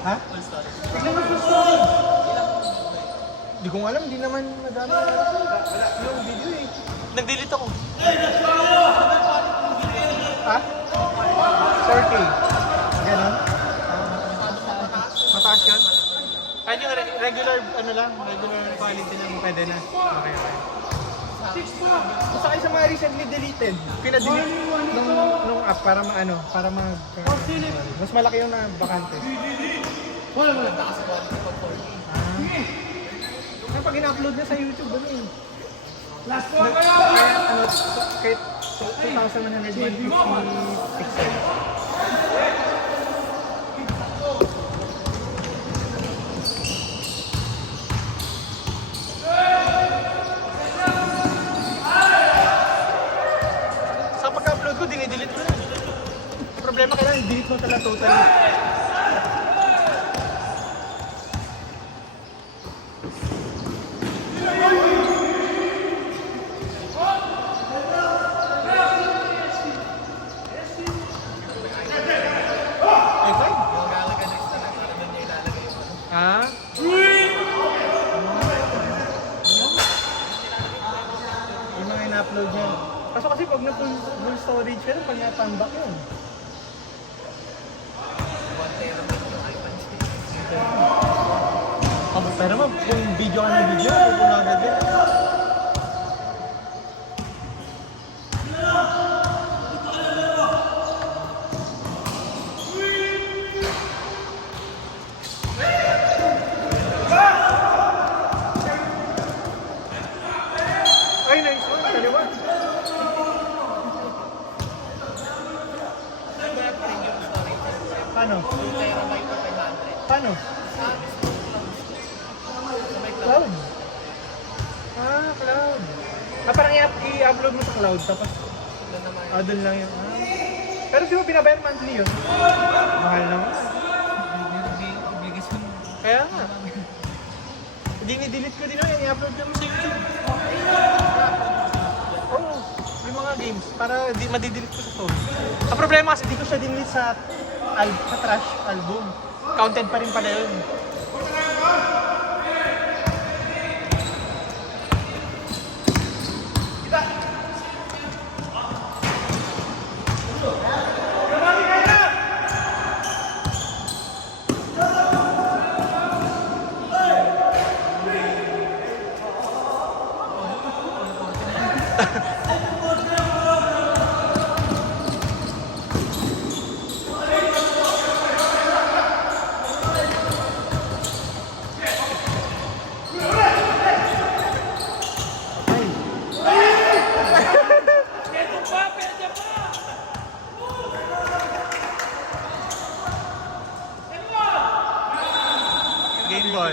Ha? Tignan mo full storage. Hindi ko alam, hindi naman madami yung video eh. Nag-delete ako. Ha? 4K. Ganon? Mataas yun? Kahit yung regular, ano lang, regular quality lang, pwede na. Okay, okay. Basta kayo sa mga recently deleted, pina-delete nung app para para mas malaki yung na bakante. Wala takas quality pag 4K. Pag in-upload na sa YouTube, ano eh. Last one ka lang! Kahit 2,150 pixels. Sa pagka-upload ko, dinidelete ko na. Problema kailangan, delete mo talaga totally. Ah? Yung mga in-upload niya. Kaso kasi pag na full storage ka, pag na-tambak yun. Pero kung video ka ng video, pupuno agad yan. Ay, nice one. Kaliwa. Paano? 2 terabyte to 500. Paano? Cloud. Cloud. Parang i-upload mo sa cloud, tapos Doon naman. doon lang yun. Pero di ba binabayar monthly yun? Mahal naman. Biggest one. Kaya nga. Dini-delete ko din naman, i-upload ko naman sa YouTube. Oo, yung mga games, para madidelete ko sa phone. Ang problema kasi, di ko siya dinelete sa trash album. Counted pa rin pala yun. Game ball.